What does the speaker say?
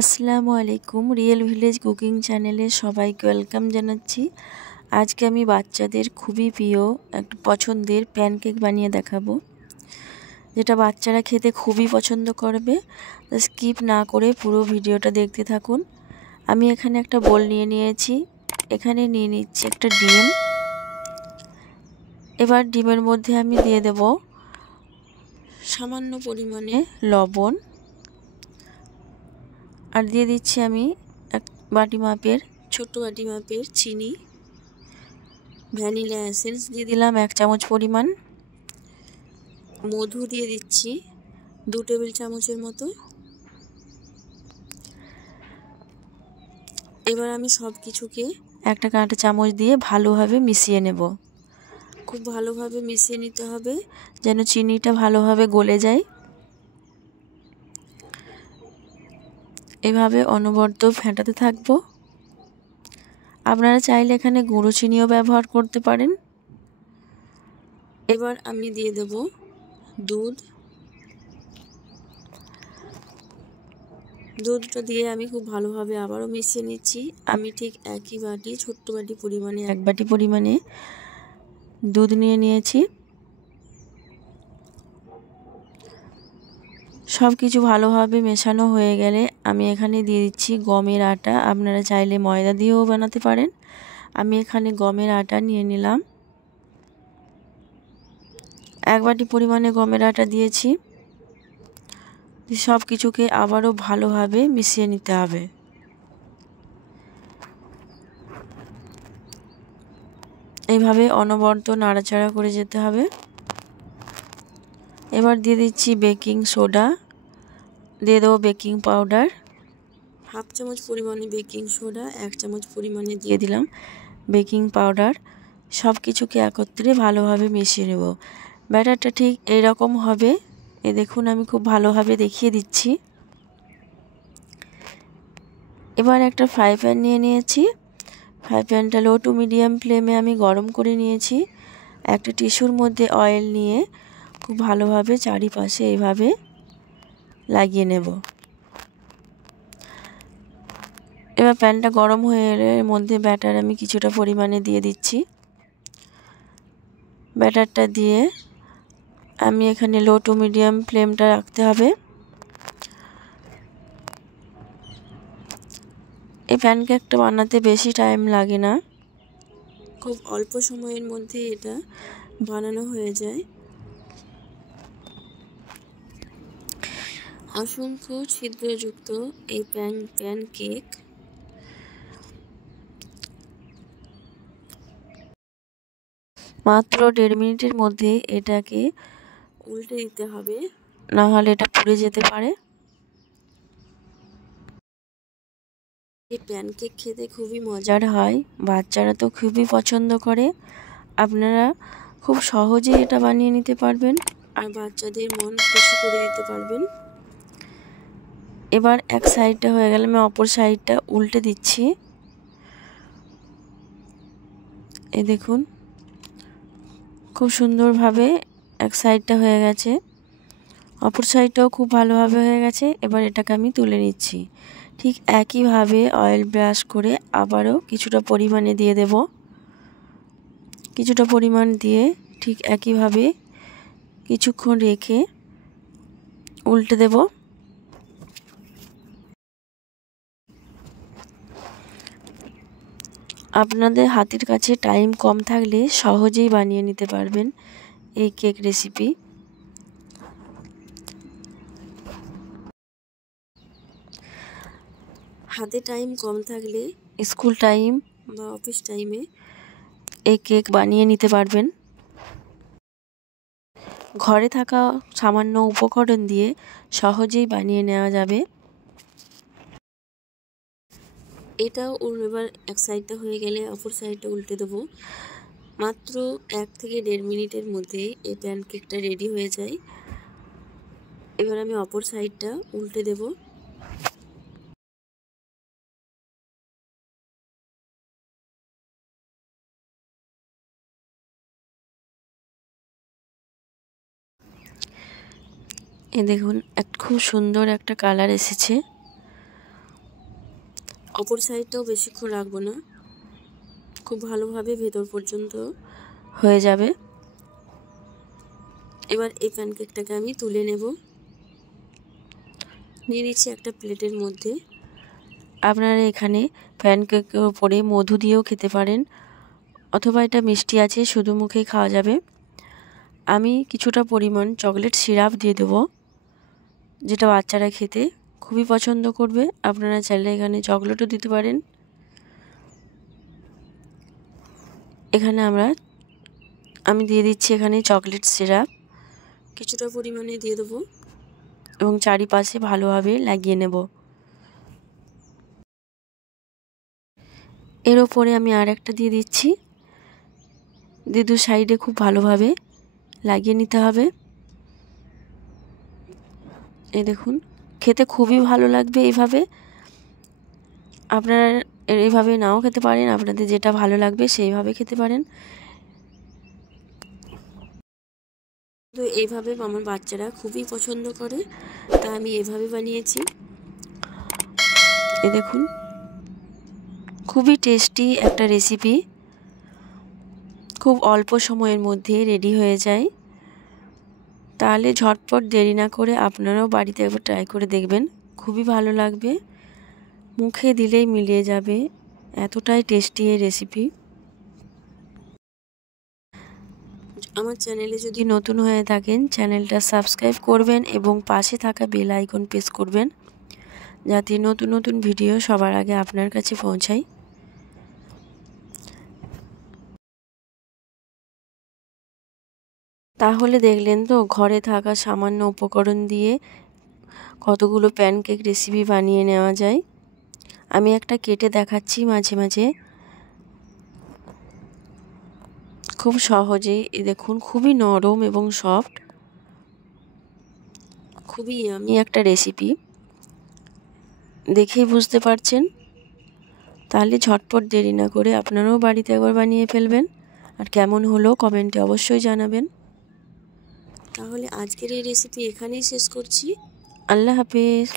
আসসালামু আলাইকুম। Real village cooking চ্যানেলে সবাইকে ওয়েলকাম জানাচ্ছি। আজকে আমি বাচ্চাদের খুবই প্রিয় একটা পছন্দের প্যানকেক বানিয়ে দেখাবো, যেটা বাচ্চারা খেতে খুবই পছন্দ করবে। স্কিপ না করে পুরো ভিডিওটা দেখতে থাকুন। আমি এখানে একটা বোল নিয়ে নিয়েছি, এখানে নিয়ে নিচ্ছি একটা ডিম। এবার ডিমের মধ্যে আমি দিয়ে দেব সামান্য পরিমাণে লবণ, আর দিয়ে দিচ্ছি আমি ছোট বাটি মাপের চিনি। ভ্যানিলা এসেন্স দিয়ে দিলাম 1 চামচ পরিমাণ। মধু দিয়ে দিচ্ছি 2 টেবিল চামচের মতো। এবার আমি সব কিছুকে একটা কাঁটা চামচ দিয়ে ভালোভাবে মিশিয়ে নেব। খুব ভালোভাবে মিশিয়ে নিতে হবে যেন চিনিটা ভালোভাবে গলে যায়। এভাবে অনবরত ফেটাতে থাকবো। আপনারা চাইলে এখানে গুঁড়ো চিনিও ব্যবহার করতে পারেন। এবার আমি দিয়ে দেব দুধটা দিয়ে আমি খুব ভালোভাবে আবারও মিশিয়ে নিচ্ছি। আমি ঠিক একই বাটি, ছোট্ট বাটি পরিমাণে 1 বাটি পরিমাণে দুধ নিয়ে নিয়েছি। সব কিছু ভালোভাবে মেশানো হয়ে গেলে আমি এখানে দিয়ে দিচ্ছি গমের আটা। আপনারা চাইলে ময়দা দিয়েও বানাতে পারেন। আমি এখানে গমের আটা নিয়ে নিলাম। 1 বাটি পরিমাণে গমের আটা দিয়েছি। সব কিছুকে আবারও ভালোভাবে মিশিয়ে নিতে হবে। এইভাবে অনবরত নাড়াচাড়া করে যেতে হবে। এবার দিয়ে দিচ্ছি বেকিং সোডা, দিয়ে দেবো বেকিং পাউডার 1/2 চামচ পরিমাণে, বেকিং সোডা 1 চামচ পরিমাণে দিয়ে দিলাম বেকিং পাউডার। সব কিছুকে একত্রে ভালোভাবে মিশিয়ে নেব। ব্যাটারটা ঠিক এইরকম হবে। দেখুন আমি খুব ভালোভাবে দেখিয়ে দিচ্ছি। এবার একটা ফ্রাই প্যান নিয়ে নিয়েছি। ফ্রাই প্যানটা লো টু মিডিয়াম ফ্লেমে আমি গরম করে নিয়েছি। একটা টিস্যুর মধ্যে অয়েল নিয়ে খুব ভালোভাবে চারিপাশে এইভাবে লাগিয়ে নেব। এবার প্যানটা গরম হয়ে এলে এর মধ্যে ব্যাটার আমি কিছুটা পরিমাণে দিয়ে দিচ্ছি। ব্যাটারটা দিয়ে আমি এখানে লো টু মিডিয়াম ফ্লেমটা রাখতে হবে। এই প্যানকেকটা বানাতে বেশি টাইম লাগে না, খুব অল্প সময়ের মধ্যে এটা বানানো হয়ে যায়। অসংখ্য ছিদ্রযুক্ত এই প্যানকেক মাত্র 1.5 মিনিটের মধ্যে এটাকে উল্টে দিতে হবে, না হলে এটা পুড়ে যেতে পারে। এই প্যানকেক খেতে খুবই মজার হয়, বাচ্চারা তো খুবই পছন্দ করে। আপনারা খুব সহজেই এটা বানিয়ে নিতে পারবেন আর বাচ্চাদের মন খুশি করে দিতে পারবেন। এবার এক সাইডটা হয়ে গেলে আমি অপর সাইডটা উল্টে দিচ্ছি। এই দেখুন খুব সুন্দরভাবে এক সাইডটা হয়ে গেছে, অপর সাইডটাও খুব ভালোভাবে হয়ে গেছে। এবার এটাকে আমি তুলে নিচ্ছি। ঠিক একইভাবে অয়েল ব্রাশ করে আবারও কিছুটা পরিমাণে দিয়ে দেব। কিছুটা পরিমাণ দিয়ে ঠিক একইভাবে কিছুক্ষণ রেখে উল্টে দেব। আপনাদের হাতের কাছে টাইম কম থাকলে সহজেই বানিয়ে নিতে পারবেন এই কেক রেসিপি। হাতে টাইম কম থাকলে স্কুল টাইম বা অফিস টাইমে এই কেক বানিয়ে নিতে পারবেন। ঘরে থাকা সামান্য উপকরণ দিয়ে সহজেই বানিয়ে নেওয়া যাবে। এটাও এবার এক সাইডটা হয়ে গেলে অপর সাইডটা উল্টে দেবো। মাত্র 1 থেকে 1.5 মিনিটের মধ্যে এই প্যানকেকটা রেডি হয়ে যায়। এবার আমি অপর সাইডটা উল্টে দেব। দেখুন খুব সুন্দর একটা কালার এসেছে। অপর সাইডটাও বেশিক্ষণ রাখবো না, খুব ভালোভাবে ভেতর পর্যন্ত হয়ে যাবে। এবার এই প্যানকেকটাকে আমি তুলে নেব। নিয়ে নিচ্ছি একটা প্লেটের মধ্যে। আপনারা এখানে প্যানকেকের ওপরে মধু দিয়েও খেতে পারেন, অথবা এটা মিষ্টি আছে শুধু মুখেই খাওয়া যাবে। আমি কিছুটা পরিমাণ চকলেট সিরাপ দিয়ে দেবো, যেটা বাচ্চারা খেতে খুবই পছন্দ করবে। আপনারা চাইলে এখানে চকলেটও দিতে পারেন। এখানে আমি দিয়ে দিচ্ছি এখানে চকলেট সিরাপ, কিছুটা পরিমাণে দিয়ে দেবো এবং চারিপাশে ভালোভাবে লাগিয়ে নেব। এর ওপরে আমি আর একটা দিয়ে দিচ্ছি, দিয়ে দু সাইডে খুব ভালোভাবে লাগিয়ে নিতে হবে। এই দেখুন, খেতে খুবই ভালো লাগবে এইভাবে। আপনারা এইভাবে নাও খেতে পারেন, আপনাদের যেটা ভালো লাগবে সেইভাবে খেতে পারেন। তো এইভাবে আমার বাচ্চারা খুবই পছন্দ করে, তাই আমি এভাবে বানিয়েছি। এই দেখুন, খুবই টেস্টি একটা রেসিপি, খুব অল্প সময়ের মধ্যে রেডি হয়ে যায়। তাহলে ঝটপট দেরি না করে আপনারাও বাড়িতে একবার ট্রাই করে দেখবেন, খুবই ভালো লাগবে, মুখে দিলেই মিলিয়ে যাবে, এতটাই টেস্টি এই রেসিপি। আমার চ্যানেলে যদি নতুন হয়ে থাকেন চ্যানেলটা সাবস্ক্রাইব করবেন এবং পাশে থাকা বেল আইকন প্রেস করবেন, যাতে নতুন নতুন ভিডিও সবার আগে আপনার কাছে পৌঁছায়। তাহলে দেখলেন তো, ঘরে থাকা সামান্য উপকরণ দিয়ে কতগুলো প্যানকেক রেসিপি বানিয়ে নেওয়া যায়। আমি একটা কেটে দেখাচ্ছি মাঝে মাঝে, খুব সহজেই। দেখুন, খুবই নরম এবং সফট, খুবই ইয়ামি একটা রেসিপি, দেখেই বুঝতে পারছেন। তাহলে ঝটপট দেরি না করে আপনারাও বাড়িতে একবার বানিয়ে ফেলবেন, আর কেমন হলো কমেন্টে অবশ্যই জানাবেন। তাহলে আজকের এই রেসিপি এখানেই শেষ করছি। আল্লাহ হাফেজ।